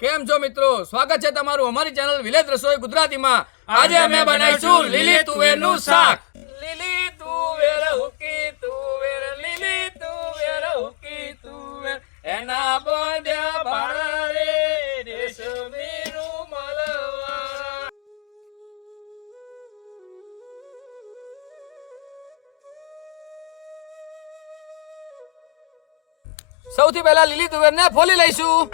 કેમ છો મિત્રો? સ્વાગત છે તમારું અમારી ચેનલ વિલેજ રસોઈ ગુજરાતીમાં. આજે અમે બનાવીશું લીલી તુવેરનું શાક. લીલી તુવેર હુકી તુવેર, લીલી તુવેર હુકી તુવેર, એના બોંદ્યા ભાણા રે રેશમી રૂમાલવાળા. સૌથી પહેલા લીલી તુવેરને ફોલી લઈશું.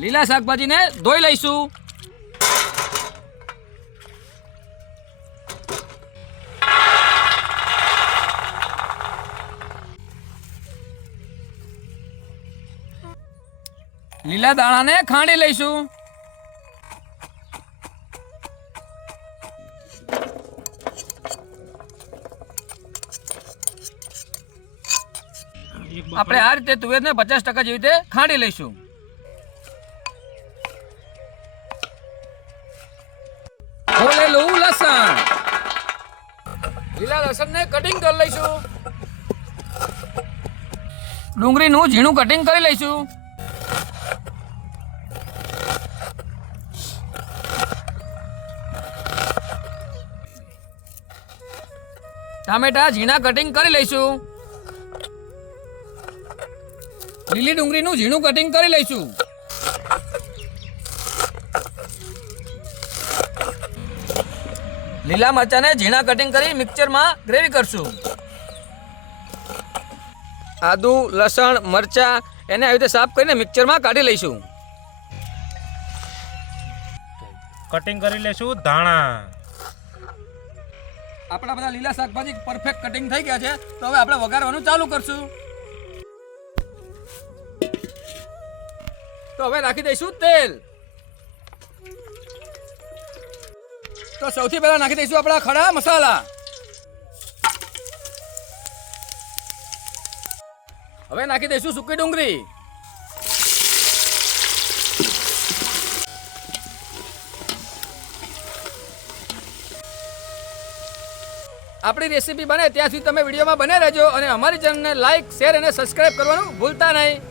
લીલા શાકભાજીને ધોઈ લઈશું. લીલા દાણાને ખાંડી લઈશું. આપણે આ રીતે તુવેરને 50% જેવી રીતે ખાંડી લઈશું. ફોલેલું લસણ, લીલા લસણને કટિંગ કરી લઈશું. ડુંગળીનું ઝીણું કટિંગ કરી લઈશું. ટામેટા ઝીણા કટિંગ કરી લઈશું. લીલી ડુંગળીનું ઝીણું કટિંગ કરી લઈશું. લીલા મરચાને ઝીણા કટિંગ કરી મિક્સરમાં ગ્રેવી કરશું. આદુ, લસણ, મરચા એને આવી રીતે સાફ કરીને મિક્સરમાં કાઢી લઈશું. કટિંગ કરી લેશું ધાણા. આપણા બધા લીલા શાકભાજી પરફેક્ટ કટિંગ થઈ ગયા છે, તો હવે આપણે વઘારવાનું ચાલુ કરશું. તો હવે નાખી દઈશું તેલ. તો સૌથી પહેલા નાખી દઈશું આપણા ખડા મસાલા. હવે નાખી દઈશું સૂકી ડુંગળી. આપણી રેસીપી બને ત્યાં સુધી તમે વિડીયોમાં બને રહેજો અને અમારી ચેનલને લાઈક, શેર અને સબસ્ક્રાઇબ કરવાનું ભૂલતા નહીં.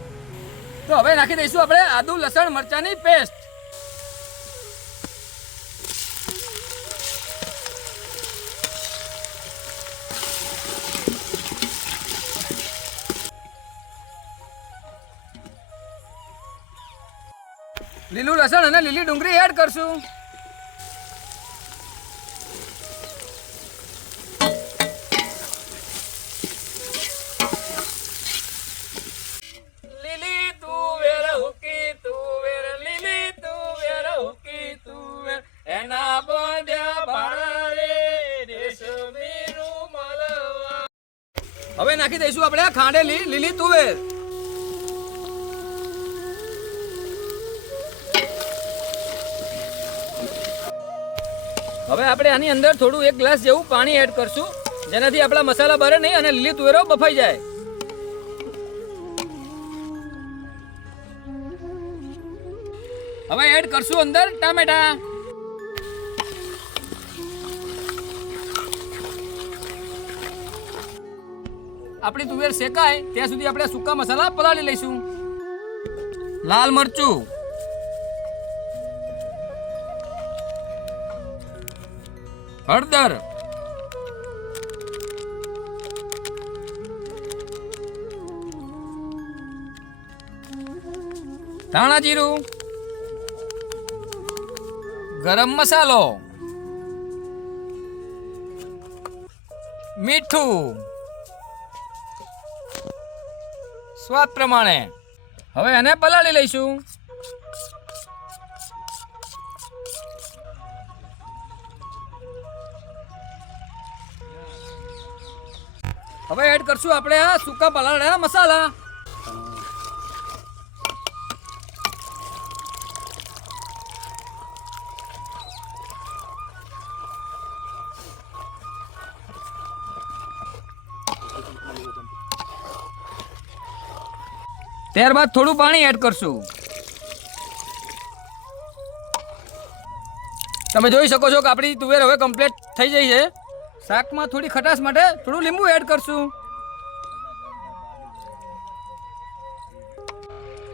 તો હવે નાખી દઈશું આપણે આદુ, લસણ, મરચાની પેસ્ટ. લીલું લસણ અને લીલી ડુંગળી એડ કરશું. લીલી તુવેર હુકી તુવેર, લીલી તુવેર હુકી તુવેર, એના બોંદ્યા ભાણા રે રેશમી રૂમાલવાળા. હવે નાખી દઈશું આપણે ખાંડેલી લીલી તુવેર. હવે આપણે આની અંદર થોડું 1 ગ્લાસ જેવું પાણી એડ કરશું, જેનાથી આપણા મસાલા બળે નહીં અને લીલી તુવેરો બફાઈ જાય. હવે એડ કરશું અંદર ટામેટા. આપણી તુવેર શેકાય ત્યાં સુધી આપણે સૂકા મસાલા પલાળી લઈશું. લાલ મરચું, હળદર, ધાણા જીરું, ગરમ મસાલો, મીઠું સ્વાદ પ્રમાણે. હવે એને પલાળી લઈશું. હવે એડ કરશું આપણે આ સૂકા પલાળેલા મસાલા. ત્યારબાદ થોડું પાણી એડ કરશું. તમે જોઈ શકો છો કે આપણી તુવેર હવે કમ્પ્લીટ થઈ ગઈ છે. શાકમાં થોડી ખટાશ માટે થોડું લીંબુ એડ કરશું.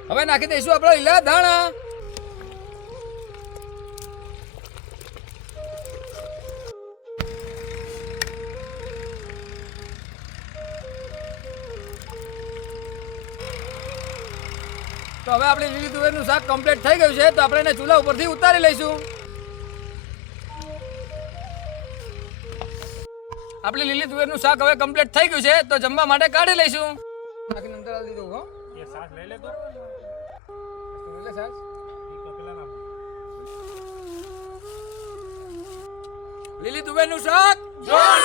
હવે નાખી દઈશું આપણા લીલા ધાણા. તો હવે આપણી લીલી તુવેરનું શાક કમ્પ્લીટ થઈ ગયું છે, તો આપણે એને ચૂલા ઉપરથી ઉતારી લઈશું. આપણી લીલી તુવેરનું શાક હવે કમ્પ્લીટ થઈ ગયું છે, તો જમવા માટે કાઢી લઈશું. નાખીને અંદર આલી દીધું હો. એ સાસ લઈ લે તો લે સાસ. પેલા નાખ. લીલી તુવેરનું શાક જોરદાર.